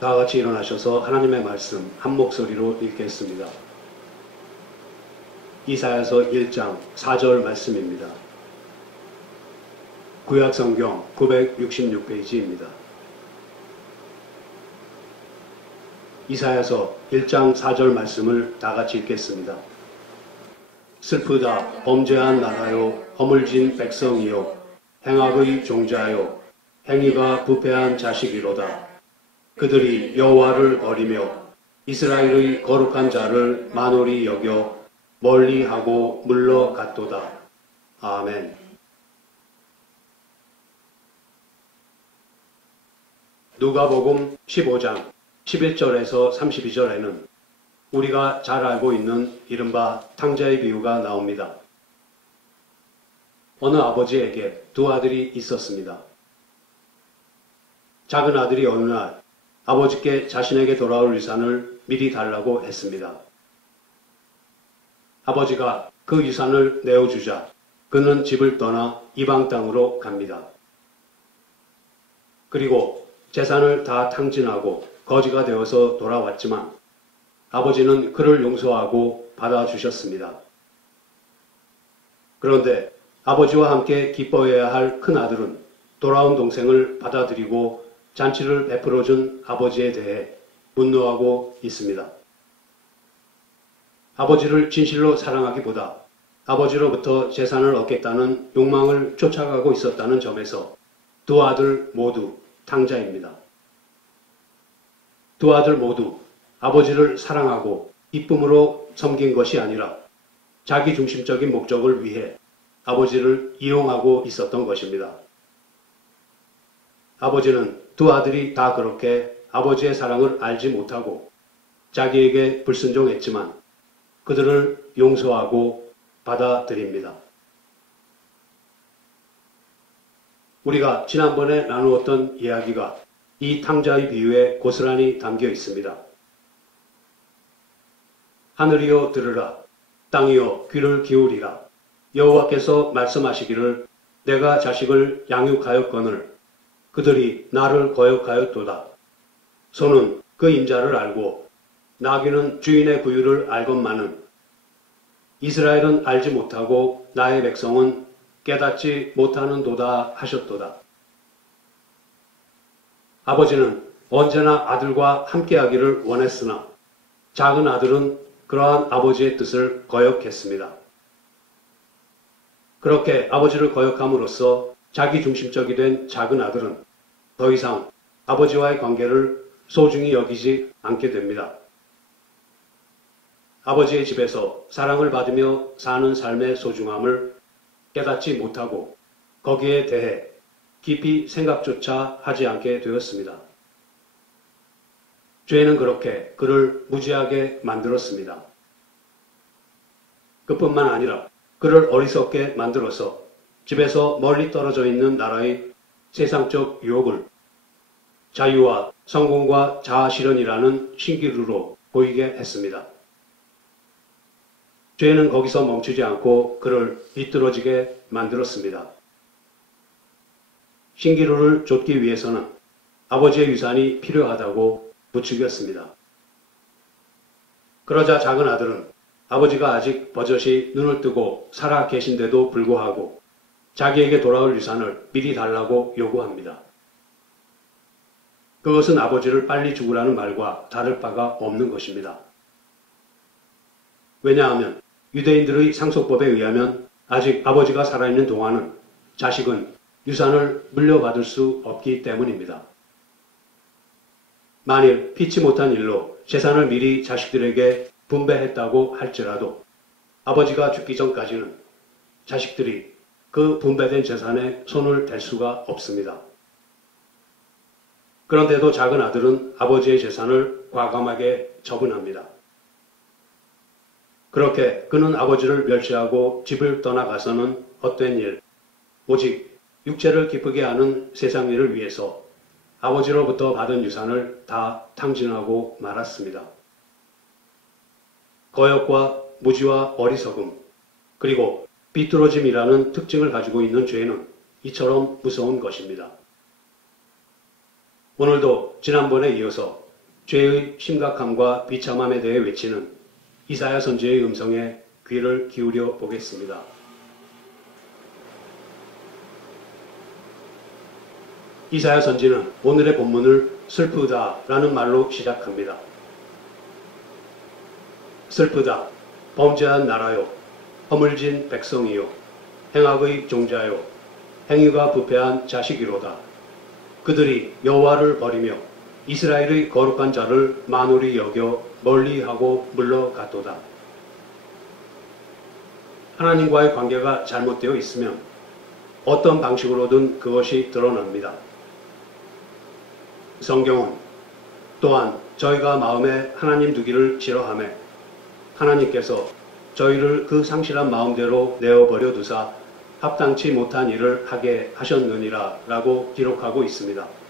다 같이 일어나셔서 하나님의 말씀 한 목소리로 읽겠습니다. 이사야서 1장 4절 말씀입니다. 구약성경 966페이지입니다. 이사야서 1장 4절 말씀을 다 같이 읽겠습니다. 슬프다 범죄한 나라요 허물진 백성이요 행악의 종자요 행위가 부패한 자식이로다. 그들이 여호와를 버리며 이스라엘의 거룩한 자를 만홀히 여겨 멀리하고 물러갔도다. 아멘. 누가복음 15장 11절에서 32절에는 우리가 잘 알고 있는 이른바 탕자의 비유가 나옵니다. 어느 아버지에게 두 아들이 있었습니다. 작은 아들이 어느 날 아버지께 자신에게 돌아올 유산을 미리 달라고 했습니다. 아버지가 그 유산을 내어주자 그는 집을 떠나 이방 땅으로 갑니다. 그리고 재산을 다 탕진하고 거지가 되어서 돌아왔지만 아버지는 그를 용서하고 받아주셨습니다. 그런데 아버지와 함께 기뻐해야 할 큰아들은 돌아온 동생을 받아들이고 잔치를 베풀어준 아버지에 대해 분노하고 있습니다. 아버지를 진실로 사랑하기보다 아버지로부터 재산을 얻겠다는 욕망을 쫓아가고 있었다는 점에서 두 아들 모두 탕자입니다. 두 아들 모두 아버지를 사랑하고 기쁨으로 섬긴 것이 아니라 자기 중심적인 목적을 위해 아버지를 이용하고 있었던 것입니다. 아버지는 두 아들이 다 그렇게 아버지의 사랑을 알지 못하고 자기에게 불순종했지만 그들을 용서하고 받아들입니다. 우리가 지난번에 나누었던 이야기가 이 탕자의 비유에 고스란히 담겨 있습니다. 하늘이여 들으라, 땅이여 귀를 기울이라. 여호와께서 말씀하시기를 내가 자식을 양육하였거늘 그들이 나를 거역하였도다. 소는 그 임자를 알고 나귀는 주인의 구유를 알건만은 이스라엘은 알지 못하고 나의 백성은 깨닫지 못하는도다 하셨도다. 아버지는 언제나 아들과 함께하기를 원했으나 작은 아들은 그러한 아버지의 뜻을 거역했습니다. 그렇게 아버지를 거역함으로써 자기 중심적이 된 작은 아들은 더 이상 아버지와의 관계를 소중히 여기지 않게 됩니다. 아버지의 집에서 사랑을 받으며 사는 삶의 소중함을 깨닫지 못하고 거기에 대해 깊이 생각조차 하지 않게 되었습니다. 죄는 그렇게 그를 무지하게 만들었습니다. 그뿐만 아니라 그를 어리석게 만들어서 집에서 멀리 떨어져 있는 나라의 세상적 유혹을 자유와 성공과 자아실현이라는 신기루로 보이게 했습니다. 죄는 거기서 멈추지 않고 그를 비뚤어지게 만들었습니다. 신기루를 쫓기 위해서는 아버지의 유산이 필요하다고 부추겼습니다. 그러자 작은 아들은 아버지가 아직 버젓이 눈을 뜨고 살아 계신데도 불구하고 자기에게 돌아올 유산을 미리 달라고 요구합니다. 그것은 아버지를 빨리 죽으라는 말과 다를 바가 없는 것입니다. 왜냐하면 유대인들의 상속법에 의하면 아직 아버지가 살아있는 동안은 자식은 유산을 물려받을 수 없기 때문입니다. 만일 피치 못한 일로 재산을 미리 자식들에게 분배했다고 할지라도 아버지가 죽기 전까지는 자식들이 그 분배된 재산에 손을 댈 수가 없습니다. 그런데도 작은 아들은 아버지의 재산을 과감하게 처분합니다. 그렇게 그는 아버지를 멸시하고 집을 떠나가서는 헛된 일, 오직 육체를 기쁘게 하는 세상 일을 위해서 아버지로부터 받은 유산을 다 탕진하고 말았습니다. 거역과 무지와 어리석음, 그리고 비뚤어짐이라는 특징을 가지고 있는 죄는 이처럼 무서운 것입니다. 오늘도 지난번에 이어서 죄의 심각함과 비참함에 대해 외치는 이사야 선지의 음성에 귀를 기울여 보겠습니다. 이사야 선지는 오늘의 본문을 슬프다라는 말로 시작합니다. 슬프다, 범죄한 나라요, 허물진 백성이요, 행악의 종자요, 행위가 부패한 자식이로다. 그들이 여호와를 버리며 이스라엘의 거룩한 자를 만홀히 여겨 멀리하고 물러갔도다. 하나님과의 관계가 잘못되어 있으면 어떤 방식으로든 그것이 드러납니다. 성경은 또한 저희가 마음에 하나님 두기를 싫어하며 하나님께서 저희를 그 상실한 마음대로 내어버려 두사 합당치 못한 일을 하게 하셨느니라 라고 기록하고 있습니다.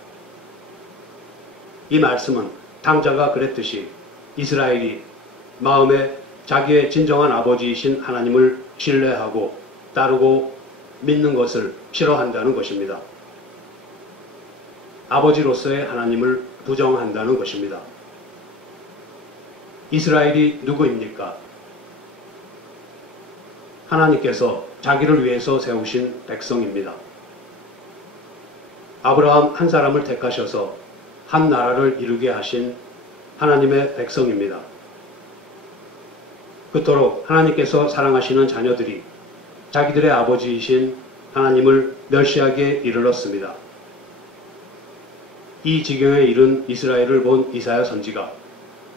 이 말씀은 탕자가 그랬듯이 이스라엘이 마음에 자기의 진정한 아버지이신 하나님을 신뢰하고 따르고 믿는 것을 싫어한다는 것입니다. 아버지로서의 하나님을 부정한다는 것입니다. 이스라엘이 누구입니까? 하나님께서 자기를 위해서 세우신 백성입니다. 아브라함 한 사람을 택하셔서 한 나라를 이루게 하신 하나님의 백성입니다. 그토록 하나님께서 사랑하시는 자녀들이 자기들의 아버지이신 하나님을 멸시하게 이르렀습니다. 이 지경에 이른 이스라엘을 본 이사야 선지가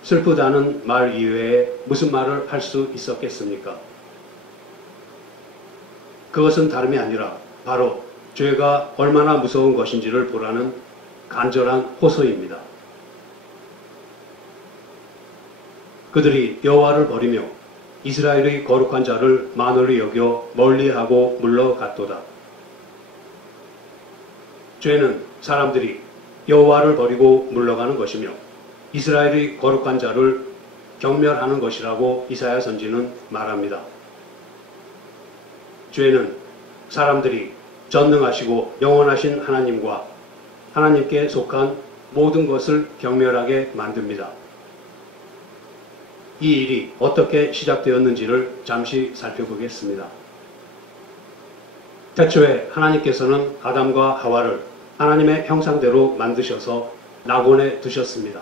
슬프다는 말 이외에 무슨 말을 할 수 있었겠습니까? 그것은 다름이 아니라 바로 죄가 얼마나 무서운 것인지를 보라는 간절한 호소입니다. 그들이 여호와를 버리며 이스라엘의 거룩한 자를 만홀히 여겨 멀리하고 물러갔도다. 죄는 사람들이 여호와를 버리고 물러가는 것이며 이스라엘의 거룩한 자를 경멸하는 것이라고 이사야 선지는 말합니다. 죄는 사람들이 전능하시고 영원하신 하나님과 하나님께 속한 모든 것을 경멸하게 만듭니다. 이 일이 어떻게 시작되었는지를 잠시 살펴보겠습니다. 태초에 하나님께서는 아담과 하와를 하나님의 형상대로 만드셔서 낙원에 두셨습니다.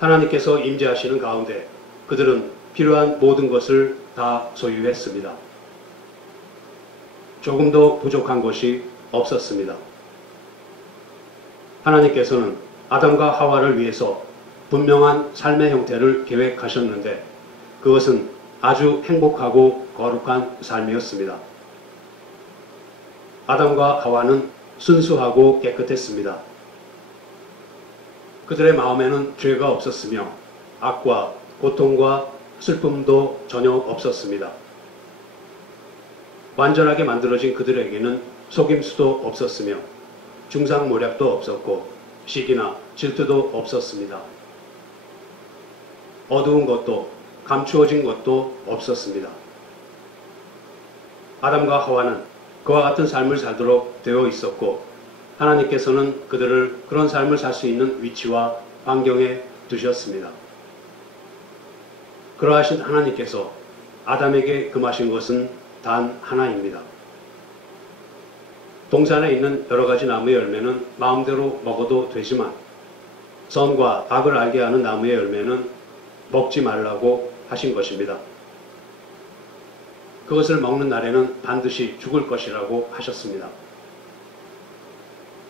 하나님께서 임재하시는 가운데 그들은 필요한 모든 것을 다 소유했습니다. 조금도 부족한 것이 없었습니다. 하나님께서는 아담과 하와를 위해서 분명한 삶의 형태를 계획하셨는데 그것은 아주 행복하고 거룩한 삶이었습니다. 아담과 하와는 순수하고 깨끗했습니다. 그들의 마음에는 죄가 없었으며 악과 고통과 슬픔도 전혀 없었습니다. 완전하게 만들어진 그들에게는 속임수도 없었으며 중상모략도 없었고 시기나 질투도 없었습니다. 어두운 것도 감추어진 것도 없었습니다. 아담과 하와는 그와 같은 삶을 살도록 되어 있었고 하나님께서는 그들을 그런 삶을 살 수 있는 위치와 환경에 두셨습니다. 그러하신 하나님께서 아담에게 금하신 것은 단 하나입니다. 동산에 있는 여러 가지 나무의 열매는 마음대로 먹어도 되지만 선과 악을 알게 하는 나무의 열매는 먹지 말라고 하신 것입니다. 그것을 먹는 날에는 반드시 죽을 것이라고 하셨습니다.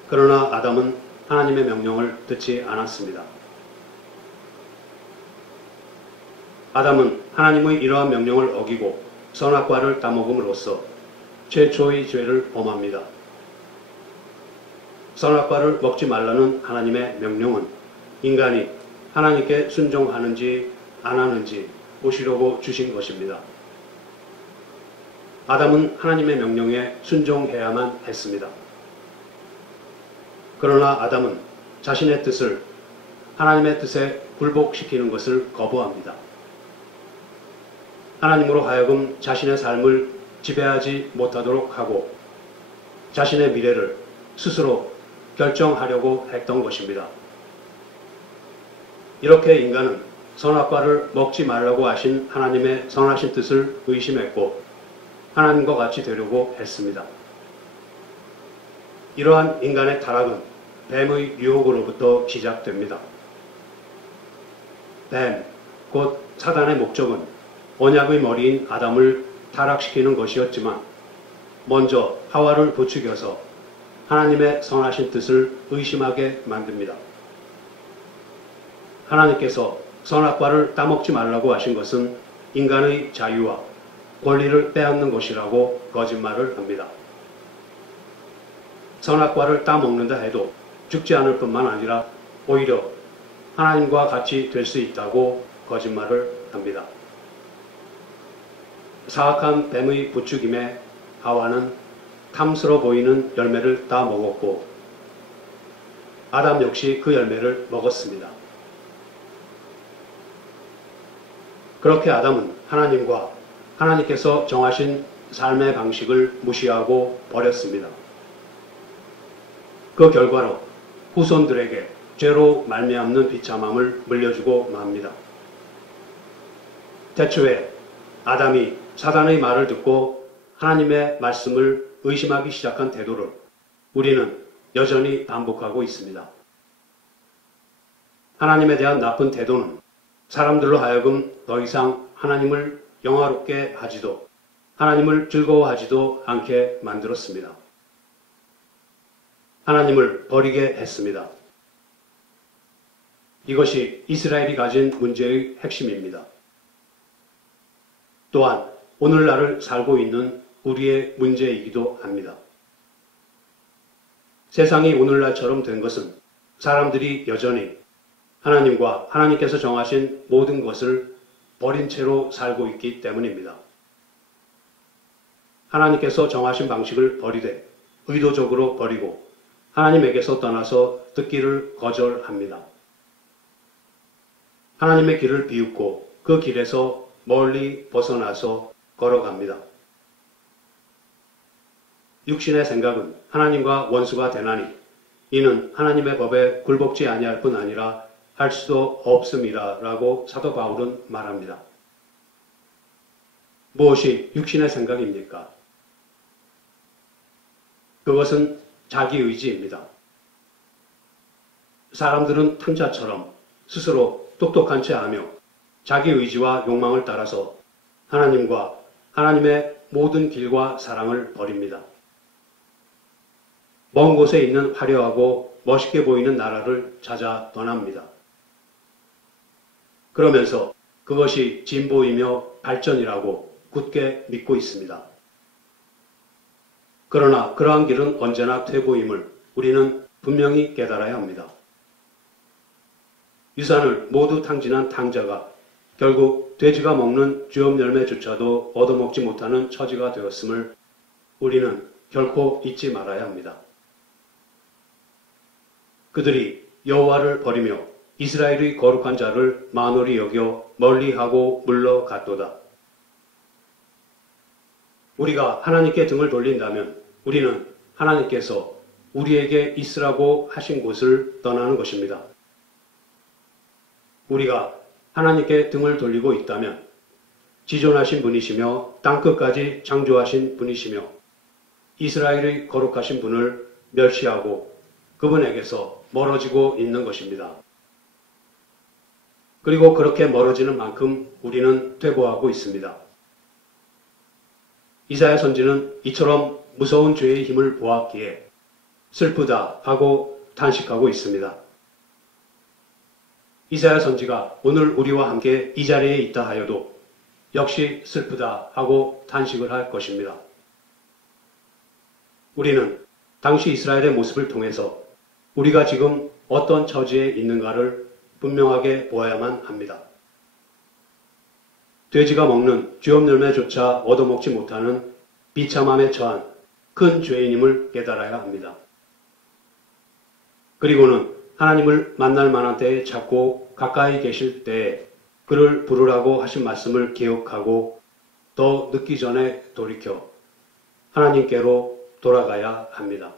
그러나 아담은 하나님의 명령을 듣지 않았습니다. 아담은 하나님의 이러한 명령을 어기고 선악과를 따먹음으로써 최초의 죄를 범합니다. 선악과를 먹지 말라는 하나님의 명령은 인간이 하나님께 순종하는지 안 하는지 보시려고 주신 것입니다. 아담은 하나님의 명령에 순종해야만 했습니다. 그러나 아담은 자신의 뜻을 하나님의 뜻에 굴복시키는 것을 거부합니다. 하나님으로 하여금 자신의 삶을 지배하지 못하도록 하고 자신의 미래를 스스로 결정하려고 했던 것입니다. 이렇게 인간은 선악과를 먹지 말라고 하신 하나님의 선하신 뜻을 의심했고 하나님과 같이 되려고 했습니다. 이러한 인간의 타락은 뱀의 유혹으로부터 시작됩니다. 뱀, 곧 사단의 목적은 언약의 머리인 아담을 타락시키는 것이었지만 먼저 하와를 부추겨서 하나님의 선하신 뜻을 의심하게 만듭니다. 하나님께서 선악과를 따먹지 말라고 하신 것은 인간의 자유와 권리를 빼앗는 것이라고 거짓말을 합니다. 선악과를 따먹는다 해도 죽지 않을 뿐만 아니라 오히려 하나님과 같이 될 수 있다고 거짓말을 합니다. 사악한 뱀의 부추김에 하와는 탐스러 보이는 열매를 다 먹었고 아담 역시 그 열매를 먹었습니다. 그렇게 아담은 하나님과 하나님께서 정하신 삶의 방식을 무시하고 버렸습니다. 그 결과로 후손들에게 죄로 말미암는 비참함을 물려주고 맙니다. 태초에 아담이 사단의 말을 듣고 하나님의 말씀을 의심하기 시작한 태도를 우리는 여전히 반복하고 있습니다. 하나님에 대한 나쁜 태도는 사람들로 하여금 더 이상 하나님을 영화롭게 하지도 하나님을 즐거워하지도 않게 만들었습니다. 하나님을 버리게 했습니다. 이것이 이스라엘이 가진 문제의 핵심입니다. 또한 오늘날을 살고 있는 우리의 문제이기도 합니다. 세상이 오늘날처럼 된 것은 사람들이 여전히 하나님과 하나님께서 정하신 모든 것을 버린 채로 살고 있기 때문입니다. 하나님께서 정하신 방식을 버리되 의도적으로 버리고 하나님에게서 떠나서 듣기를 거절합니다. 하나님의 길을 비웃고 그 길에서 멀리 벗어나서 걸어갑니다. 육신의 생각은 하나님과 원수가 되나니 이는 하나님의 법에 굴복지 아니할 뿐 아니라 할 수도 없음이라 라고 사도 바울은 말합니다. 무엇이 육신의 생각입니까? 그것은 자기의지입니다. 사람들은 탕자처럼 스스로 똑똑한 채 하며 자기의지와 욕망을 따라서 하나님과 하나님의 모든 길과 사랑을 버립니다. 먼 곳에 있는 화려하고 멋있게 보이는 나라를 찾아 떠납니다. 그러면서 그것이 진보이며 발전이라고 굳게 믿고 있습니다. 그러나 그러한 길은 언제나 퇴보임을 우리는 분명히 깨달아야 합니다. 유산을 모두 탕진한 탕자가 결국 돼지가 먹는 주엽 열매조차도 얻어먹지 못하는 처지가 되었음을 우리는 결코 잊지 말아야 합니다. 그들이 여호와를 버리며 이스라엘의 거룩한 자를 만홀히 여겨 멀리하고 물러갔도다. 우리가 하나님께 등을 돌린다면 우리는 하나님께서 우리에게 있으라고 하신 곳을 떠나는 것입니다. 우리가 하나님께 등을 돌리고 있다면 지존하신 분이시며 땅끝까지 창조하신 분이시며 이스라엘의 거룩하신 분을 멸시하고 그분에게서 멀어지고 있는 것입니다. 그리고 그렇게 멀어지는 만큼 우리는 퇴보하고 있습니다. 이사야 선지는 이처럼 무서운 죄의 힘을 보았기에 슬프다 하고 탄식하고 있습니다. 이사야 선지가 오늘 우리와 함께 이 자리에 있다 하여도 역시 슬프다 하고 탄식을 할 것입니다. 우리는 당시 이스라엘의 모습을 통해서 우리가 지금 어떤 처지에 있는가를 분명하게 보아야만 합니다. 돼지가 먹는 주엽 열매조차 얻어먹지 못하는 비참함에 처한 큰 죄인임을 깨달아야 합니다. 그리고는 하나님을 만날 만한 때에 찾고 가까이 계실 때에 그를 부르라고 하신 말씀을 기억하고 더 늦기 전에 돌이켜 하나님께로 돌아가야 합니다.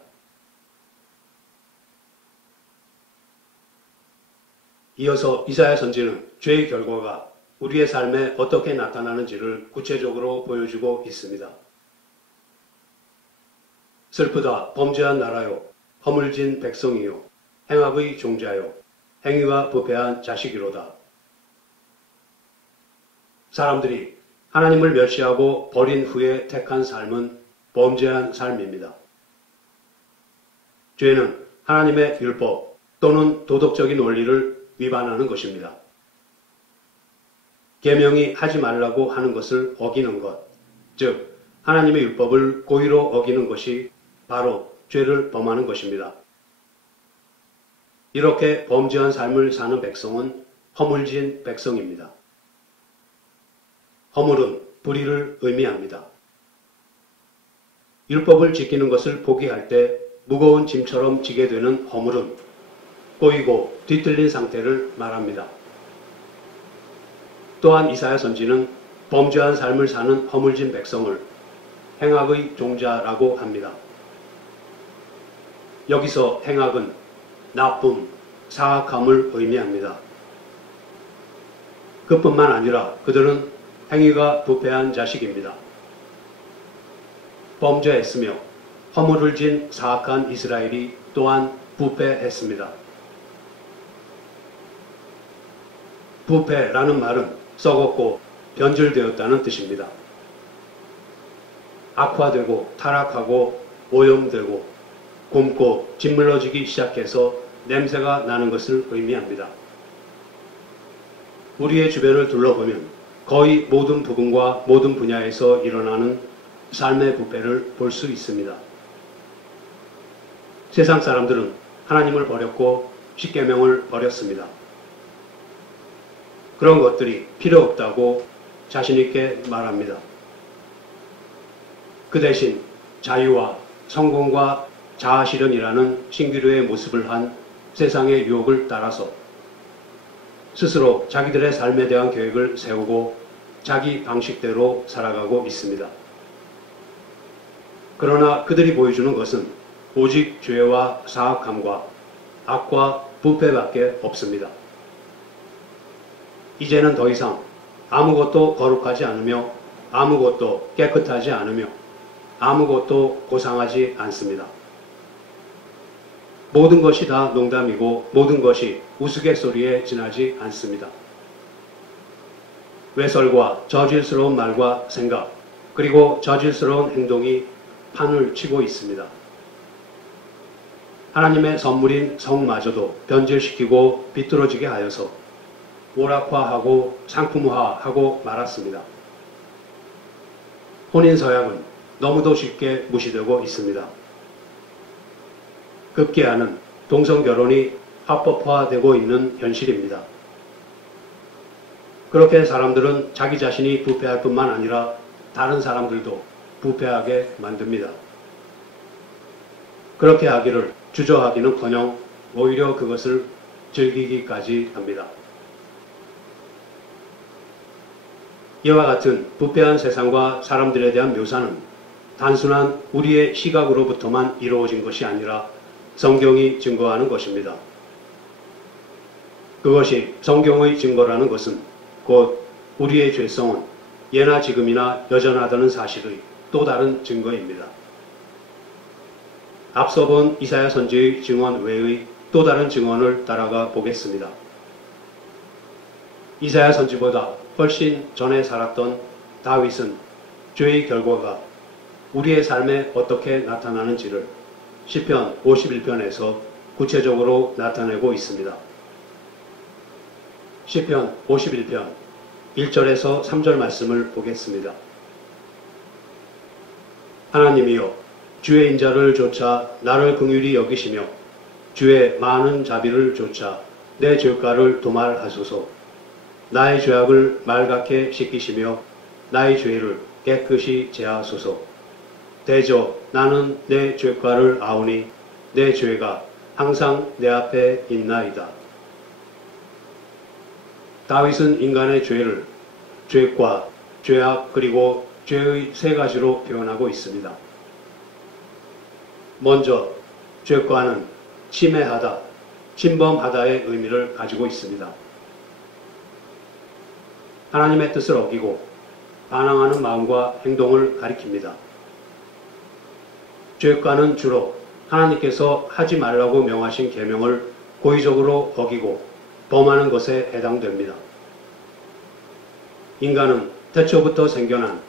이어서 이사야 선지는 죄의 결과가 우리의 삶에 어떻게 나타나는지를 구체적으로 보여주고 있습니다. 슬프다 범죄한 나라요 허물진 백성이요 행악의 종자요 행위가 부패한 자식이로다. 사람들이 하나님을 멸시하고 버린 후에 택한 삶은 범죄한 삶입니다. 죄는 하나님의 율법 또는 도덕적인 원리를 위반하는 것입니다. 계명이 하지 말라고 하는 것을 어기는 것, 즉 하나님의 율법을 고의로 어기는 것이 바로 죄를 범하는 것입니다. 이렇게 범죄한 삶을 사는 백성은 허물진 백성입니다. 허물은 불의를 의미합니다. 율법을 지키는 것을 포기할 때 무거운 짐처럼 지게 되는 허물은 꼬이고 뒤틀린 상태를 말합니다. 또한 이사야 선지는 범죄한 삶을 사는 허물진 백성을 행악의 종자라고 합니다. 여기서 행악은 나쁨, 사악함을 의미합니다. 그뿐만 아니라 그들은 행위가 부패한 자식입니다. 범죄했으며 허물을 진 사악한 이스라엘이 또한 부패했습니다. 부패라는 말은 썩었고 변질되었다는 뜻입니다. 악화되고 타락하고 오염되고 굼고 짓물러지기 시작해서 냄새가 나는 것을 의미합니다. 우리의 주변을 둘러보면 거의 모든 부분과 모든 분야에서 일어나는 삶의 부패를 볼 수 있습니다. 세상 사람들은 하나님을 버렸고 십계명을 버렸습니다. 그런 것들이 필요 없다고 자신있게 말합니다. 그 대신 자유와 성공과 자아실현이라는 신기루의 모습을 한 세상의 유혹을 따라서 스스로 자기들의 삶에 대한 계획을 세우고 자기 방식대로 살아가고 있습니다. 그러나 그들이 보여주는 것은 오직 죄와 사악함과 악과 부패밖에 없습니다. 이제는 더 이상 아무것도 거룩하지 않으며 아무것도 깨끗하지 않으며 아무것도 고상하지 않습니다. 모든 것이 다 농담이고 모든 것이 우스갯소리에 지나지 않습니다. 외설과 저질스러운 말과 생각 그리고 저질스러운 행동이 판을 치고 있습니다. 하나님의 선물인 성마저도 변질시키고 비뚤어지게 하여서 오락화하고 상품화하고 말았습니다. 혼인서약은 너무도 쉽게 무시되고 있습니다. 급기야는 동성결혼이 합법화되고 있는 현실입니다. 그렇게 사람들은 자기 자신이 부패할 뿐만 아니라 다른 사람들도 부패하게 만듭니다. 그렇게 하기를 주저하기는커녕 오히려 그것을 즐기기까지 합니다. 이와 같은 부패한 세상과 사람들에 대한 묘사는 단순한 우리의 시각으로부터만 이루어진 것이 아니라 성경이 증거하는 것입니다. 그것이 성경의 증거라는 것은 곧 우리의 죄성은 예나 지금이나 여전하다는 사실의 또 다른 증거입니다. 앞서 본 이사야 선지의 증언 외의 또 다른 증언을 따라가 보겠습니다. 이사야 선지보다 훨씬 전에 살았던 다윗은 죄의 결과가 우리의 삶에 어떻게 나타나는지를 시편 51편에서 구체적으로 나타내고 있습니다. 시편 51편 1절에서 3절 말씀을 보겠습니다. 하나님이여 주의 인자를 조차 나를 긍휼히 여기시며 주의 많은 자비를 조차 내 죄가를 도말하소서. 나의 죄악을 말갛게 씻기시며 나의 죄를 깨끗이 제하소서. 대저 나는 내 죄가를 아오니 내 죄가 항상 내 앞에 있나이다. 다윗은 인간의 죄를 죄과 죄악 그리고 죄의 세 가지로 표현하고 있습니다. 먼저 죄과는 침해하다, 침범하다의 의미를 가지고 있습니다. 하나님의 뜻을 어기고 반항하는 마음과 행동을 가리킵니다. 죄과는 주로 하나님께서 하지 말라고 명하신 계명을 고의적으로 어기고 범하는 것에 해당됩니다. 인간은 태초부터 생겨난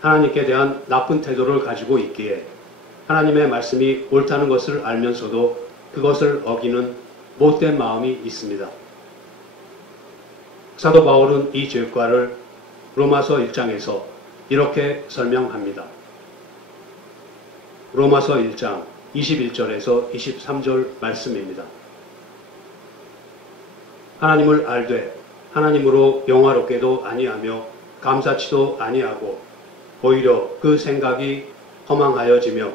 하나님께 대한 나쁜 태도를 가지고 있기에 하나님의 말씀이 옳다는 것을 알면서도 그것을 어기는 못된 마음이 있습니다. 사도 바울은 이 죄과를 로마서 1장에서 이렇게 설명합니다. 로마서 1장 21절에서 23절 말씀입니다. 하나님을 알되 하나님으로 영화롭게도 아니하며 감사치도 아니하고 오히려 그 생각이 허망하여지며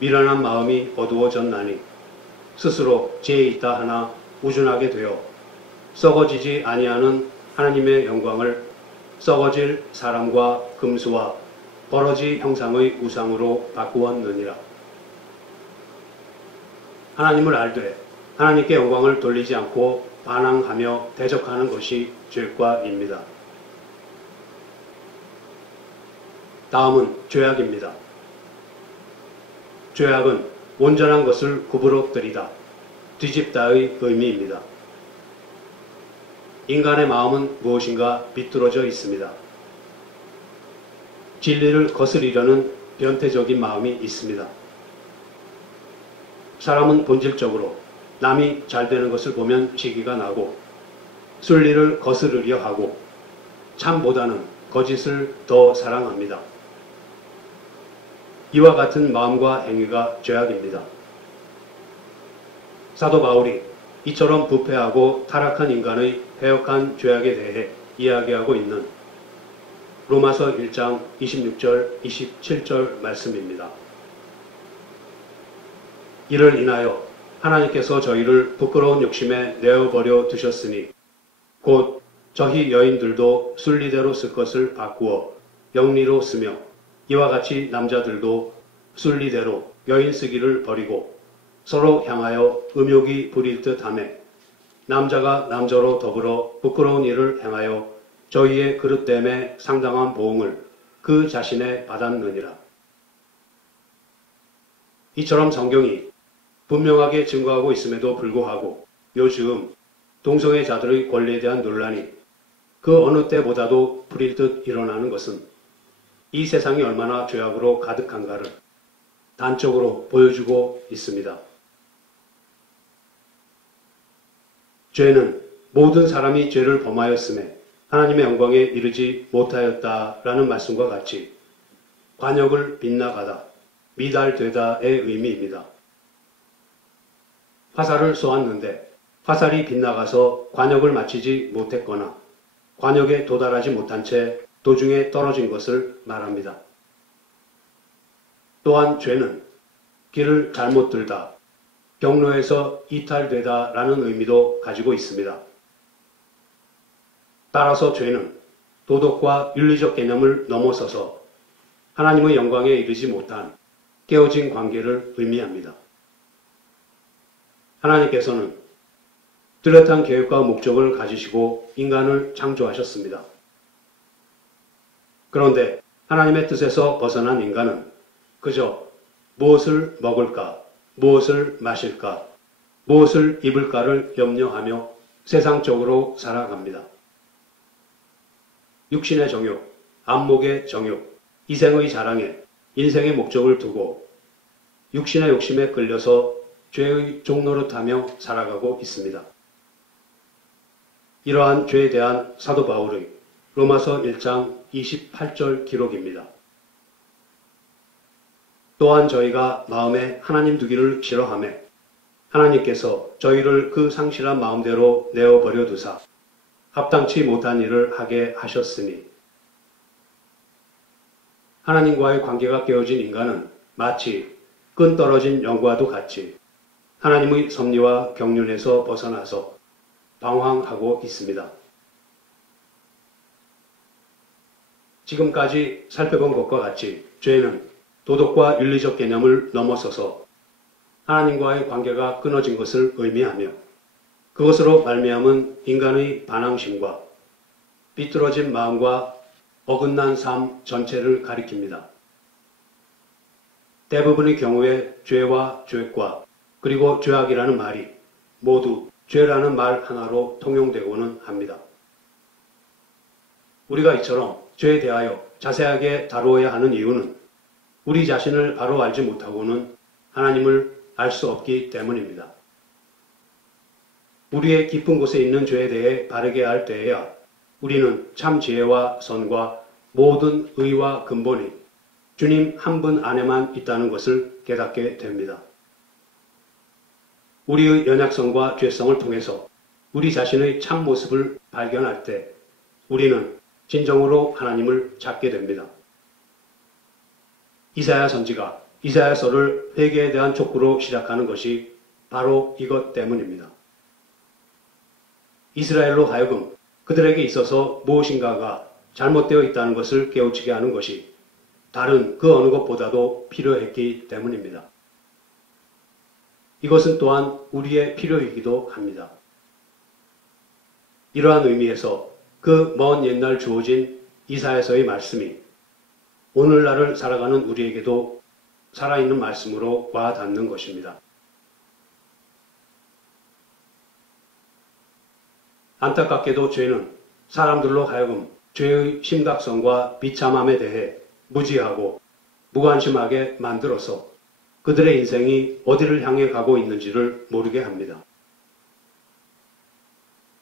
미련한 마음이 어두워졌나니 스스로 지혜 있다 하나 우준하게 되어 썩어지지 아니하는 하나님의 영광을 썩어질 사람과 금수와 버러지 형상의 우상으로 바꾸었느니라. 하나님을 알되 하나님께 영광을 돌리지 않고 반항하며 대적하는 것이 죄과입니다. 다음은 죄악입니다. 죄악은 온전한 것을 구부러뜨리다, 뒤집다의 의미입니다. 인간의 마음은 무엇인가 비뚤어져 있습니다. 진리를 거스리려는 변태적인 마음이 있습니다. 사람은 본질적으로 남이 잘 되는 것을 보면 시기가 나고 순리를 거스르려 하고 참보다는 거짓을 더 사랑합니다. 이와 같은 마음과 행위가 죄악입니다. 사도 바울이 이처럼 부패하고 타락한 인간의 해역한 죄악에 대해 이야기하고 있는 로마서 1장 26절, 27절 말씀입니다. 이를 인하여 하나님께서 저희를 부끄러운 욕심에 내어버려 두셨으니 곧 저희 여인들도 순리대로 쓸 것을 바꾸어 영리로 쓰며 이와 같이 남자들도 순리대로 여인 쓰기를 버리고 서로 향하여 음욕이 부릴 듯하매 남자가 남자로 더불어 부끄러운 일을 행하여 저희의 그릇됨에 상당한 보응을 그 자신에 받았느니라. 이처럼 성경이 분명하게 증거하고 있음에도 불구하고 요즘 동성애자들의 권리에 대한 논란이 그 어느 때보다도 불일 듯 일어나는 것은 이 세상이 얼마나 죄악으로 가득한가를 단적으로 보여주고 있습니다. 죄는 모든 사람이 죄를 범하였음에 하나님의 영광에 이르지 못하였다라는 말씀과 같이 관역을 빗나가다, 미달되다의 의미입니다. 화살을 쏘았는데 화살이 빗나가서 관역을 마치지 못했거나 관역에 도달하지 못한 채 도중에 떨어진 것을 말합니다. 또한 죄는 길을 잘못 들다, 경로에서 이탈되다 라는 의미도 가지고 있습니다. 따라서 죄는 도덕과 윤리적 개념을 넘어서서 하나님의 영광에 이르지 못한 깨어진 관계를 의미합니다. 하나님께서는 뚜렷한 계획과 목적을 가지시고 인간을 창조하셨습니다. 그런데 하나님의 뜻에서 벗어난 인간은 그저 무엇을 먹을까, 무엇을 마실까, 무엇을 입을까를 염려하며 세상적으로 살아갑니다. 육신의 정욕, 안목의 정욕, 이생의 자랑에 인생의 목적을 두고 육신의 욕심에 끌려서 죄의 종노릇하며 살아가고 있습니다. 이러한 죄에 대한 사도 바울의 로마서 1장 28절 기록입니다. 또한 저희가 마음에 하나님 두기를 싫어하며 하나님께서 저희를 그 상실한 마음대로 내어버려 두사 합당치 못한 일을 하게 하셨으니 하나님과의 관계가 깨어진 인간은 마치 끈 떨어진 영과도 같이 하나님의 섭리와 경륜에서 벗어나서 방황하고 있습니다. 지금까지 살펴본 것과 같이 죄는 도덕과 윤리적 개념을 넘어서서 하나님과의 관계가 끊어진 것을 의미하며 그것으로 말미암은 인간의 반항심과 삐뚤어진 마음과 어긋난 삶 전체를 가리킵니다. 대부분의 경우에 죄와 죄과 그리고 죄악이라는 말이 모두 죄라는 말 하나로 통용되고는 합니다. 우리가 이처럼 죄에 대하여 자세하게 다루어야 하는 이유는 우리 자신을 바로 알지 못하고는 하나님을 알 수 없기 때문입니다. 우리의 깊은 곳에 있는 죄에 대해 바르게 알 때에야 우리는 참 지혜와 선과 모든 의와 근본이 주님 한 분 안에만 있다는 것을 깨닫게 됩니다. 우리의 연약성과 죄성을 통해서 우리 자신의 참 모습을 발견할 때 우리는 진정으로 하나님을 찾게 됩니다. 이사야 선지가 이사야서를 회개에 대한 촉구로 시작하는 것이 바로 이것 때문입니다. 이스라엘로 하여금 그들에게 있어서 무엇인가가 잘못되어 있다는 것을 깨우치게 하는 것이 다른 그 어느 것보다도 필요했기 때문입니다. 이것은 또한 우리의 필요이기도 합니다. 이러한 의미에서 그 먼 옛날 주어진 이사야서의 말씀이 오늘날을 살아가는 우리에게도 살아있는 말씀으로 와닿는 것입니다. 안타깝게도 죄는 사람들로 하여금 죄의 심각성과 비참함에 대해 무지하고 무관심하게 만들어서 그들의 인생이 어디를 향해 가고 있는지를 모르게 합니다.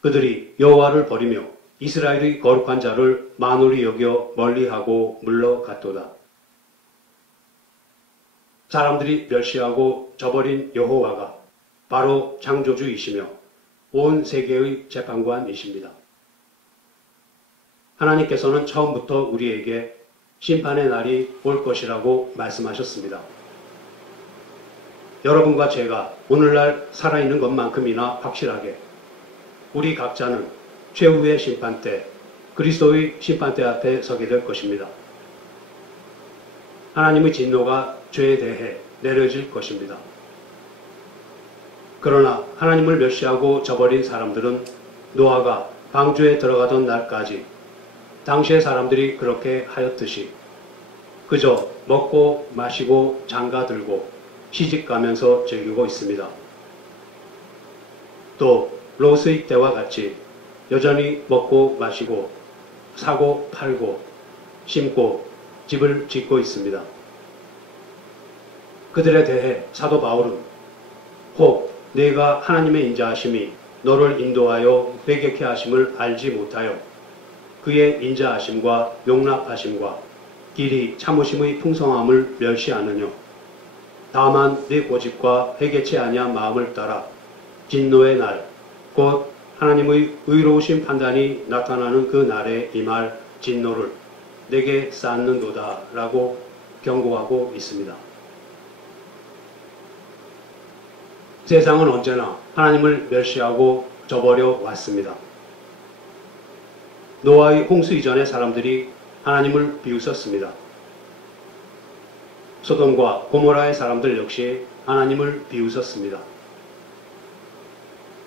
그들이 여호와를 버리며 이스라엘의 거룩한 자를 만홀히 여겨 멀리하고 물러갔도다. 사람들이 멸시하고 저버린 여호와가 바로 창조주이시며 온 세계의 재판관이십니다. 하나님께서는 처음부터 우리에게 심판의 날이 올 것이라고 말씀하셨습니다. 여러분과 제가 오늘날 살아있는 것만큼이나 확실하게 우리 각자는 최후의 심판대, 그리스도의 심판대 앞에 서게 될 것입니다. 하나님의 진노가 죄에 대해 내려질 것입니다. 그러나 하나님을 멸시하고 저버린 사람들은 노아가 방주에 들어가던 날까지 당시의 사람들이 그렇게 하였듯이 그저 먹고 마시고 장가들고 시집가면서 즐기고 있습니다. 또 롯의 때와 같이 여전히 먹고 마시고 사고 팔고 심고 집을 짓고 있습니다. 그들에 대해 사도 바울은 혹 내가 하나님의 인자하심이 너를 인도하여 회개케 하심을 알지 못하여 그의 인자하심과 용납하심과 길이 참으심의 풍성함을 멸시하느뇨. 다만 네 고집과 회개치 아니한 마음을 따라 진노의 날, 곧 하나님의 의로우신 판단이 나타나는 그 날에 임할 진노를 내게 쌓는도다 라고 경고하고 있습니다. 세상은 언제나 하나님을 멸시하고 저버려 왔습니다. 노아의 홍수 이전의 사람들이 하나님을 비웃었습니다. 소돔과 고모라의 사람들 역시 하나님을 비웃었습니다.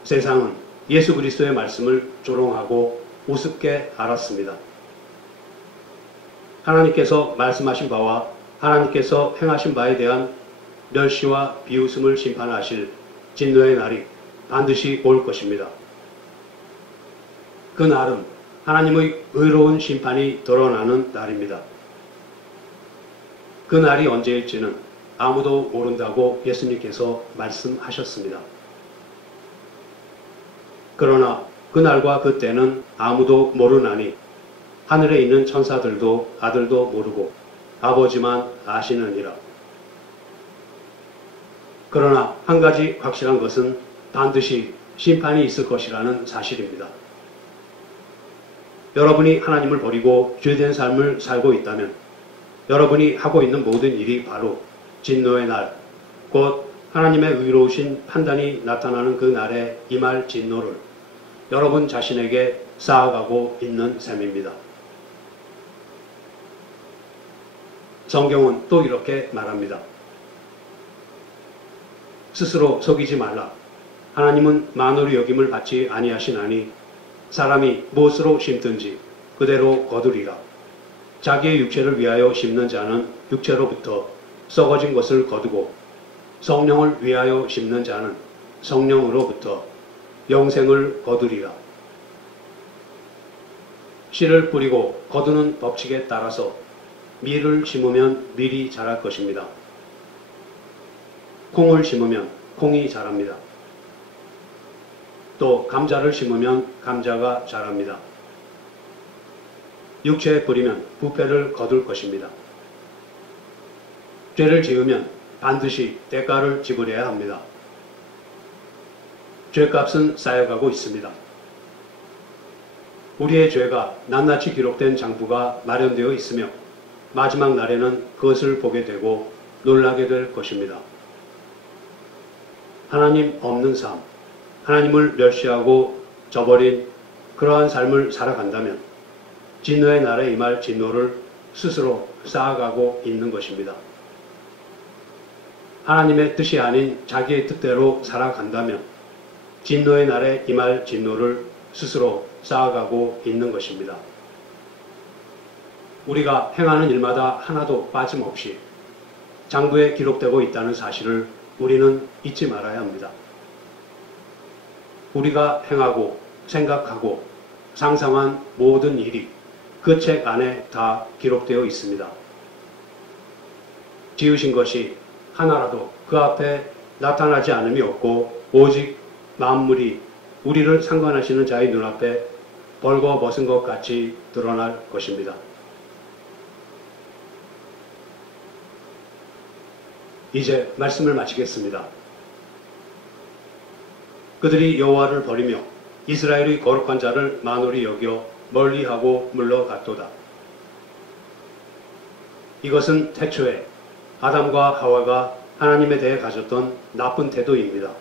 세상은 예수 그리스도의 말씀을 조롱하고 우습게 알았습니다. 하나님께서 말씀하신 바와 하나님께서 행하신 바에 대한 멸시와 비웃음을 심판하실 진노의 날이 반드시 올 것입니다. 그 날은 하나님의 의로운 심판이 드러나는 날입니다. 그 날이 언제일지는 아무도 모른다고 예수님께서 말씀하셨습니다. 그러나 그 날과 그 때는 아무도 모르나니 하늘에 있는 천사들도 아들도 모르고 아버지만 아시느니라. 그러나 한 가지 확실한 것은 반드시 심판이 있을 것이라는 사실입니다. 여러분이 하나님을 버리고 죄된 삶을 살고 있다면 여러분이 하고 있는 모든 일이 바로 진노의 날, 곧 하나님의 의로우신 판단이 나타나는 그 날에 임할 진노를 여러분 자신에게 쌓아가고 있는 셈입니다. 성경은 또 이렇게 말합니다. 스스로 속이지 말라. 하나님은 만홀히 여김을 받지 아니하시나니 사람이 무엇으로 심든지 그대로 거두리라. 자기의 육체를 위하여 심는 자는 육체로부터 썩어진 것을 거두고 성령을 위하여 심는 자는 성령으로부터 영생을 거두리라. 씨를 뿌리고 거두는 법칙에 따라서 밀을 심으면 밀이 자랄 것입니다. 콩을 심으면 콩이 자랍니다. 또 감자를 심으면 감자가 자랍니다. 육체에 뿌리면 부패를 거둘 것입니다. 죄를 지으면 반드시 대가를 지불해야 합니다. 죄값은 쌓여가고 있습니다. 우리의 죄가 낱낱이 기록된 장부가 마련되어 있으며 마지막 날에는 그것을 보게 되고 놀라게 될 것입니다. 하나님 없는 삶, 하나님을 멸시하고 저버린 그러한 삶을 살아간다면 진노의 날에 임할 진노를 스스로 쌓아가고 있는 것입니다. 하나님의 뜻이 아닌 자기의 뜻대로 살아간다면 진노의 날에 임할 진노를 스스로 쌓아가고 있는 것입니다. 우리가 행하는 일마다 하나도 빠짐없이 장부에 기록되고 있다는 사실을 우리는 잊지 말아야 합니다. 우리가 행하고 생각하고 상상한 모든 일이 그 책 안에 다 기록되어 있습니다. 지으신 것이 하나라도 그 앞에 나타나지 않음이 없고 오직 만물이 우리를 상관하시는 자의 눈앞에 벌거벗은 것 같이 드러날 것입니다. 이제 말씀을 마치겠습니다. 그들이 여호와를 버리며 이스라엘의 거룩한 자를 만홀히 여겨 멀리하고 물러갔도다. 이것은 태초에 아담과 하와가 하나님에 대해 가졌던 나쁜 태도입니다.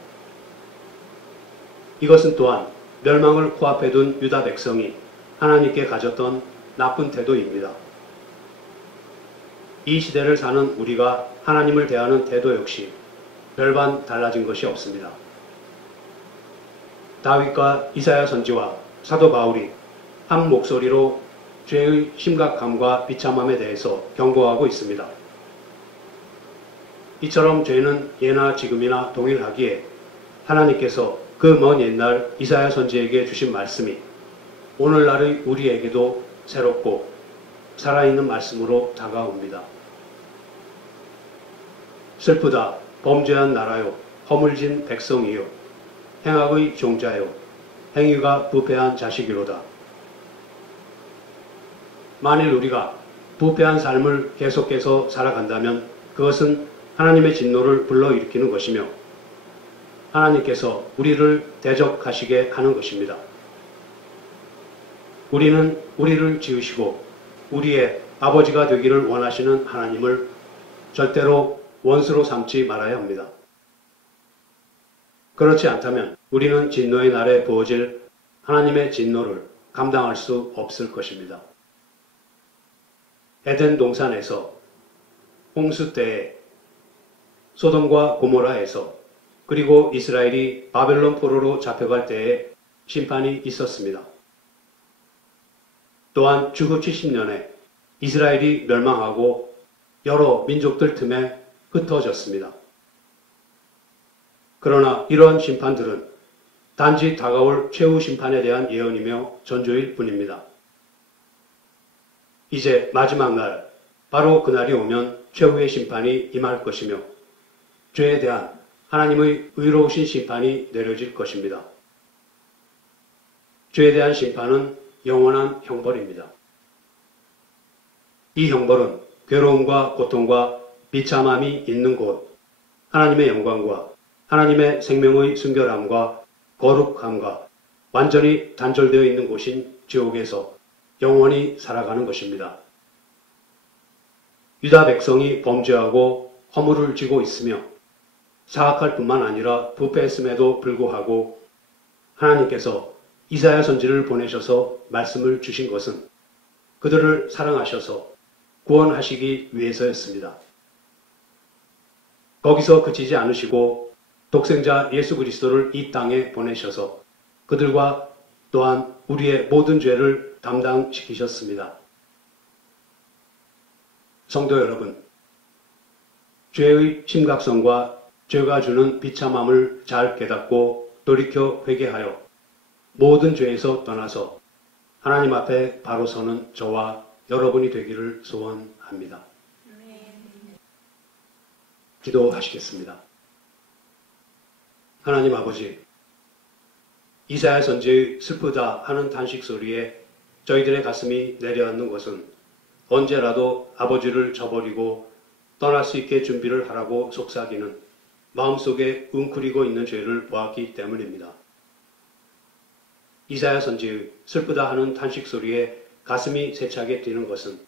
이것은 또한 멸망을 코앞에 둔 유다 백성이 하나님께 가졌던 나쁜 태도입니다. 이 시대를 사는 우리가 하나님을 대하는 태도 역시 별반 달라진 것이 없습니다. 다윗과 이사야 선지와 사도 바울이 한 목소리로 죄의 심각함과 비참함에 대해서 경고하고 있습니다. 이처럼 죄는 예나 지금이나 동일하기에 하나님께서 그 먼 옛날 이사야 선지에게 주신 말씀이 오늘날의 우리에게도 새롭고 살아있는 말씀으로 다가옵니다. 슬프다 범죄한 나라요 허물진 백성이요 행악의 종자요 행위가 부패한 자식이로다. 만일 우리가 부패한 삶을 계속해서 살아간다면 그것은 하나님의 진노를 불러일으키는 것이며 하나님께서 우리를 대적하시게 하는 것입니다. 우리는 우리를 지으시고 우리의 아버지가 되기를 원하시는 하나님을 절대로 원수로 삼지 말아야 합니다. 그렇지 않다면 우리는 진노의 날에 부어질 하나님의 진노를 감당할 수 없을 것입니다. 에덴 동산에서 홍수 때에 소돔과 고모라에서 그리고 이스라엘이 바벨론 포로로 잡혀갈 때에 심판이 있었습니다. 또한 주후 70년에 이스라엘이 멸망하고 여러 민족들 틈에 흩어졌습니다. 그러나 이러한 심판들은 단지 다가올 최후 심판에 대한 예언이며 전조일 뿐입니다. 이제 마지막 날, 바로 그날이 오면 최후의 심판이 임할 것이며 죄에 대한 하나님의 의로우신 심판이 내려질 것입니다. 죄에 대한 심판은 영원한 형벌입니다. 이 형벌은 괴로움과 고통과 비참함이 있는 곳, 하나님의 영광과 하나님의 생명의 순결함과 거룩함과 완전히 단절되어 있는 곳인 지옥에서 영원히 살아가는 것입니다. 유다 백성이 범죄하고 허물을 지고 있으며 사악할 뿐만 아니라 부패했음에도 불구하고 하나님께서 이사야 선지를 보내셔서 말씀을 주신 것은 그들을 사랑하셔서 구원하시기 위해서였습니다. 거기서 그치지 않으시고 독생자 예수 그리스도를 이 땅에 보내셔서 그들과 또한 우리의 모든 죄를 담당시키셨습니다. 성도 여러분, 죄의 심각성과 죄가 주는 비참함을 잘 깨닫고 돌이켜 회개하여 모든 죄에서 떠나서 하나님 앞에 바로 서는 저와 여러분이 되기를 소원합니다. 기도하시겠습니다. 하나님 아버지, 이사야 선지의 슬프다 하는 탄식 소리에 저희들의 가슴이 내려앉는 것은 언제라도 아버지를 저버리고 떠날 수 있게 준비를 하라고 속삭이는 마음속에 웅크리고 있는 죄를 보았기 때문입니다. 이사야 선지의 슬프다 하는 탄식 소리에 가슴이 세차게 뛰는 것은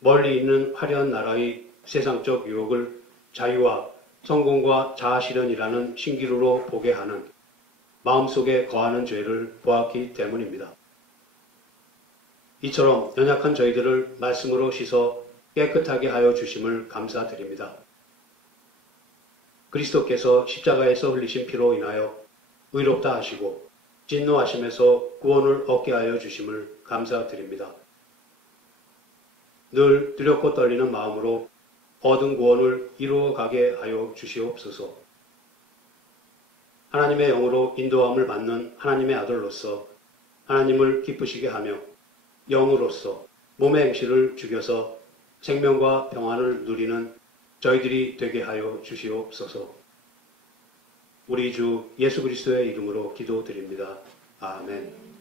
멀리 있는 화려한 나라의 세상적 유혹을 자유와 성공과 자아실현이라는 신기루로 보게 하는 마음속에 거하는 죄를 보았기 때문입니다. 이처럼 연약한 저희들을 말씀으로 씻어 깨끗하게 하여 주심을 감사드립니다. 그리스도께서 십자가에서 흘리신 피로 인하여 의롭다 하시고 진노하심에서 구원을 얻게 하여 주심을 감사드립니다. 늘 두렵고 떨리는 마음으로 얻은 구원을 이루어 가게 하여 주시옵소서. 하나님의 영으로 인도함을 받는 하나님의 아들로서 하나님을 기쁘시게 하며 영으로서 몸의 행실을 죽여서 생명과 평안을 누리는 저희들이 되게 하여 주시옵소서. 우리 주 예수 그리스도의 이름으로 기도드립니다. 아멘.